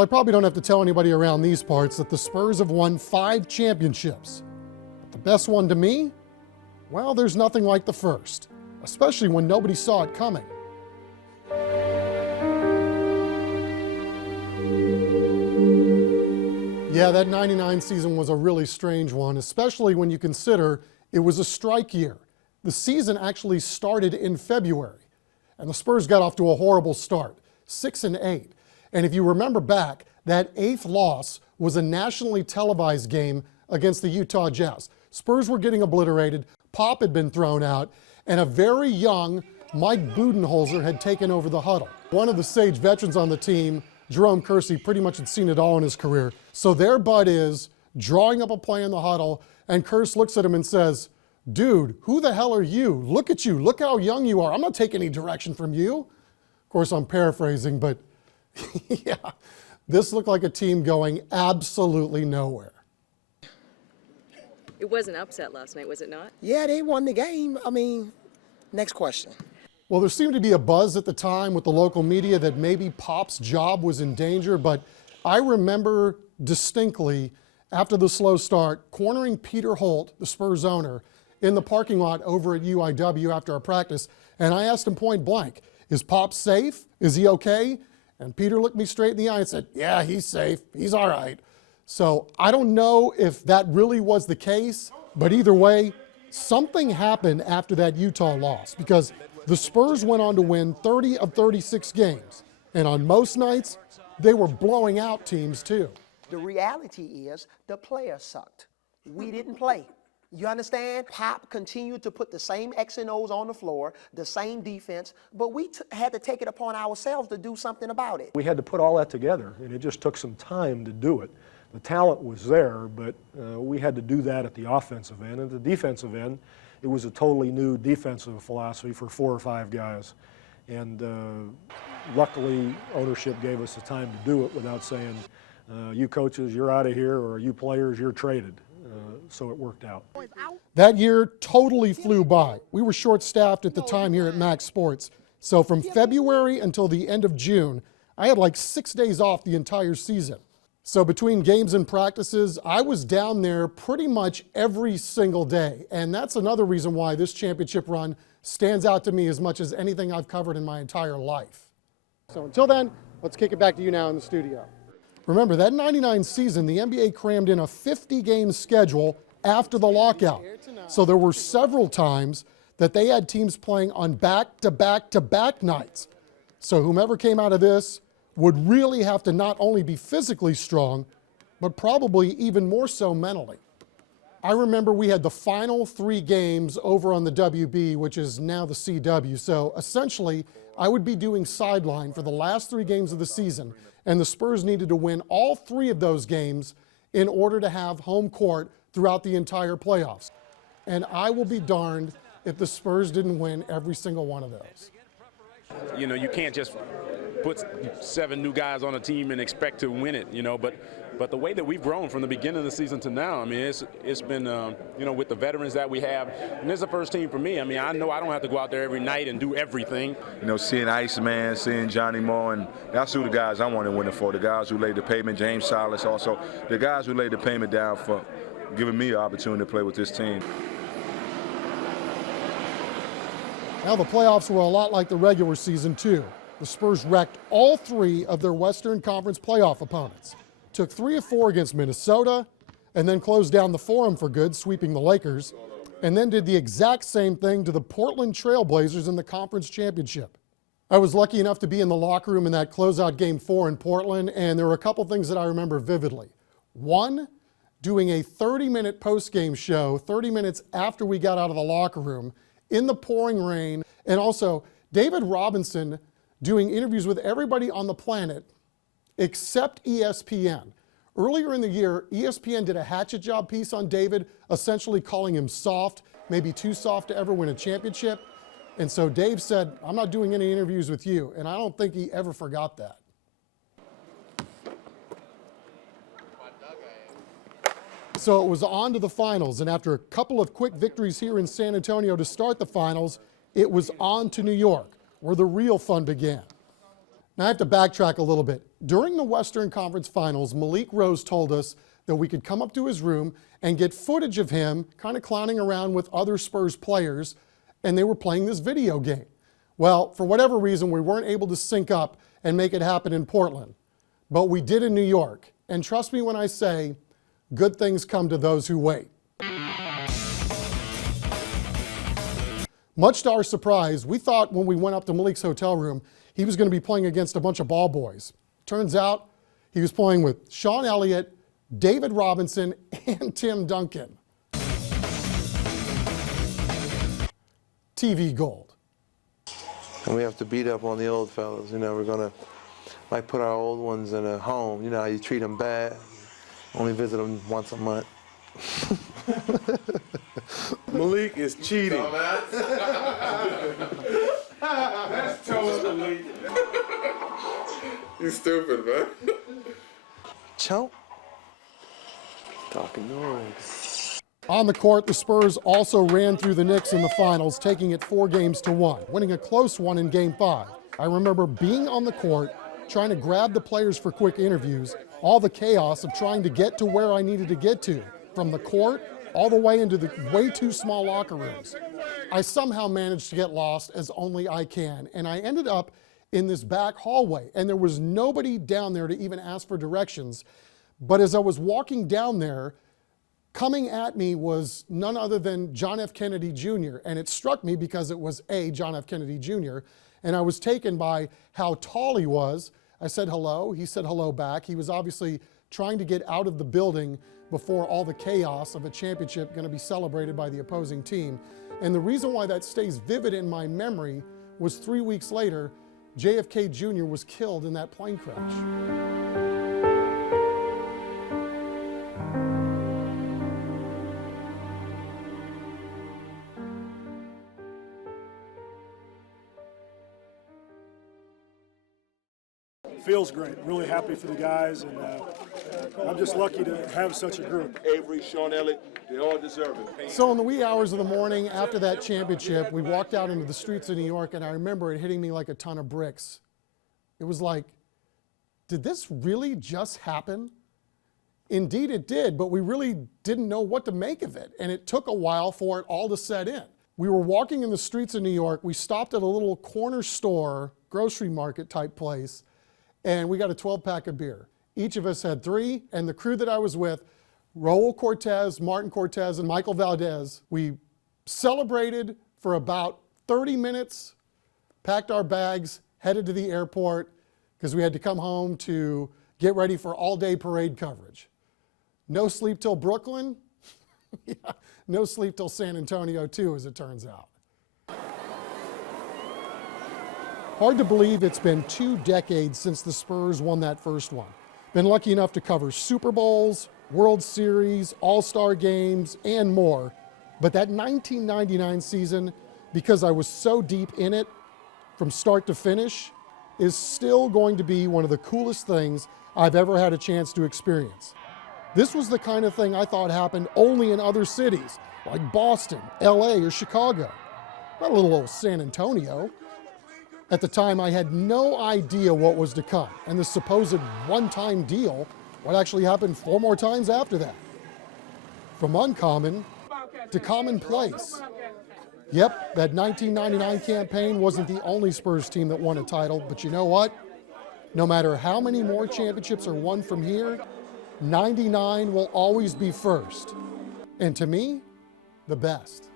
Well, I probably don't have to tell anybody around these parts that the Spurs have won 5 championships. But the best one to me? Well, there's nothing like the first, especially when nobody saw it coming. Yeah, that 99 season was a really strange one, especially when you consider it was a strike year. The season actually started in February, and the Spurs got off to a horrible start, 6-8. And if you remember back, that 8th loss was a nationally televised game against the Utah Jazz. Spurs were getting obliterated, Pop had been thrown out, and a very young Mike Budenholzer had taken over the huddle. One of the sage veterans on the team, Jerome Kersey, pretty much had seen it all in his career. So there Bud is, drawing up a play in the huddle, and Kersey looks at him and says, "Dude, who the hell are you? Look at you. Look how young you are. I'm not taking any direction from you." Of course, I'm paraphrasing, but yeah, this looked like a team going absolutely nowhere. It was an upset last night, was it not? Yeah, they won the game. I mean, next question. Well, there seemed to be a buzz at the time with the local media that maybe Pop's job was in danger, but I remember distinctly after the slow start cornering Peter Holt, the Spurs owner, in the parking lot over at UIW after our practice, and I asked him point blank, "Is Pop safe? Is he okay?" And Peter looked me straight in the eye and said, "Yeah, he's safe. He's all right." So I don't know if that really was the case, but either way, something happened after that Utah loss because the Spurs went on to win 30 of 36 games. And on most nights, they were blowing out teams too. The reality is the players sucked. We didn't play. You understand? Pop continued to put the same X and O's on the floor, the same defense, but we had to take it upon ourselves to do something about it. We had to put all that together, and it just took some time to do it. The talent was there, but we had to do that at the offensive end. At the defensive end, it was a totally new defensive philosophy for 4 or 5 guys. And luckily, ownership gave us the time to do it without saying, you coaches, you're out of here, or you players, you're traded. So it worked out. That year totally flew by. We were short-staffed at the time here at Max Sports. So from February until the end of June, I had like 6 days off the entire season. So between games and practices, I was down there pretty much every single day. And that's another reason why this championship run stands out to me as much as anything I've covered in my entire life. So until then, let's kick it back to you now in the studio. Remember, that 99 season, the NBA crammed in a 50-game schedule after the lockout. So there were several times that they had teams playing on back-to-back-to-back nights. So whomever came out of this would really have to not only be physically strong, but probably even more so mentally. I remember we had the final 3 games over on the WB, which is now the CW. So essentially, I would be doing sideline for the last 3 games of the season, and the Spurs needed to win all 3 of those games in order to have home court throughout the entire playoffs. And I will be darned if the Spurs didn't win every single one of those. You know, you can't just put 7 new guys on a team and expect to win it, you know, but the way that we've grown from the beginning of the season to now, I mean, it's been, you know, with the veterans that we have, and this is the first team for me. I mean, I know I don't have to go out there every night and do everything. You know, seeing Iceman, seeing Johnny Moore, and that's who the guys I want to win it for, the guys who laid the pavement, James Silas also, the guys who laid the pavement down for giving me an opportunity to play with this team. Now the playoffs were a lot like the regular season too. The Spurs wrecked all 3 of their Western Conference playoff opponents. Took 3 of 4 against Minnesota, and then closed down the Forum for good, sweeping the Lakers, and then did the exact same thing to the Portland Trail Blazers in the conference championship. I was lucky enough to be in the locker room in that closeout game 4 in Portland, and there were a couple things that I remember vividly. One, doing a 30-minute post-game show 30 minutes after we got out of the locker room in the pouring rain, and also David Robinson doing interviews with everybody on the planet except ESPN. Earlier in the year, ESPN did a hatchet job piece on David, essentially calling him soft, maybe too soft to ever win a championship. And so Dave said, "I'm not doing any interviews with you." And I don't think he ever forgot that. So it was on to the finals, and after a couple of quick victories here in San Antonio to start the finals, it was on to New York, where the real fun began. Now I have to backtrack a little bit. During the Western Conference Finals, Malik Rose told us that we could come up to his room and get footage of him kind of clowning around with other Spurs players, and they were playing this video game. Well, for whatever reason, we weren't able to sync up and make it happen in Portland, but we did in New York. And trust me when I say, good things come to those who wait. Much to our surprise, we thought when we went up to Malik's hotel room, he was going to be playing against a bunch of ball boys. Turns out he was playing with Sean Elliott, David Robinson, and Tim Duncan. TV gold. And we have to beat up on the old fellas. You know, we're going to like put our old ones in a home. You know how you treat them bad. Only visit them once a month. Malik is cheating. That's total Malik. You stupid, man. Chump. Talking noise. On the court, the Spurs also ran through the Knicks in the finals, taking it 4-1, winning a close one in Game 5. I remember being on the court, trying to grab the players for quick interviews, all the chaos of trying to get to where I needed to get to, from the court all the way into the way too small locker rooms. I somehow managed to get lost, as only I can, and I ended up in this back hallway, and there was nobody down there to even ask for directions. But as I was walking down there, coming at me was none other than John F. Kennedy Jr., and it struck me because it was John F. Kennedy Jr., and I was taken by how tall he was. I said hello, he said hello back. He was obviously trying to get out of the building before all the chaos of a championship going to be celebrated by the opposing team. And the reason why that stays vivid in my memory was 3 weeks later, JFK Jr. was killed in that plane crash. Feels great. Really happy for the guys, and I'm just lucky to have such a group. Avery, Sean Elliott, they all deserve it. So in the wee hours of the morning after that championship, we walked out into the streets of New York, and I remember it hitting me like a ton of bricks. It was like, did this really just happen? Indeed it did, but we really didn't know what to make of it, and it took a while for it all to set in. We were walking in the streets of New York. We stopped at a little corner store, grocery market type place, and we got a 12-pack of beer. Each of us had 3, and the crew that I was with, Raul Cortez, Martin Cortez, and Michael Valdez, we celebrated for about 30 minutes, packed our bags, headed to the airport, because we had to come home to get ready for all-day parade coverage. No sleep till Brooklyn, yeah, no sleep till San Antonio too, as it turns out. Hard to believe it's been 2 decades since the Spurs won that first one. Been lucky enough to cover Super Bowls, World Series, All-Star games, and more. But that 1999 season, because I was so deep in it from start to finish, is still going to be one of the coolest things I've ever had a chance to experience. This was the kind of thing I thought happened only in other cities, like Boston, LA, or Chicago. Not a little old San Antonio. At the time, I had no idea what was to come, and the supposed one-time deal would actually happen 4 more times after that. From uncommon to commonplace. Yep, that 1999 campaign wasn't the only Spurs team that won a title, but you know what? No matter how many more championships are won from here, 99 will always be first. And to me, the best.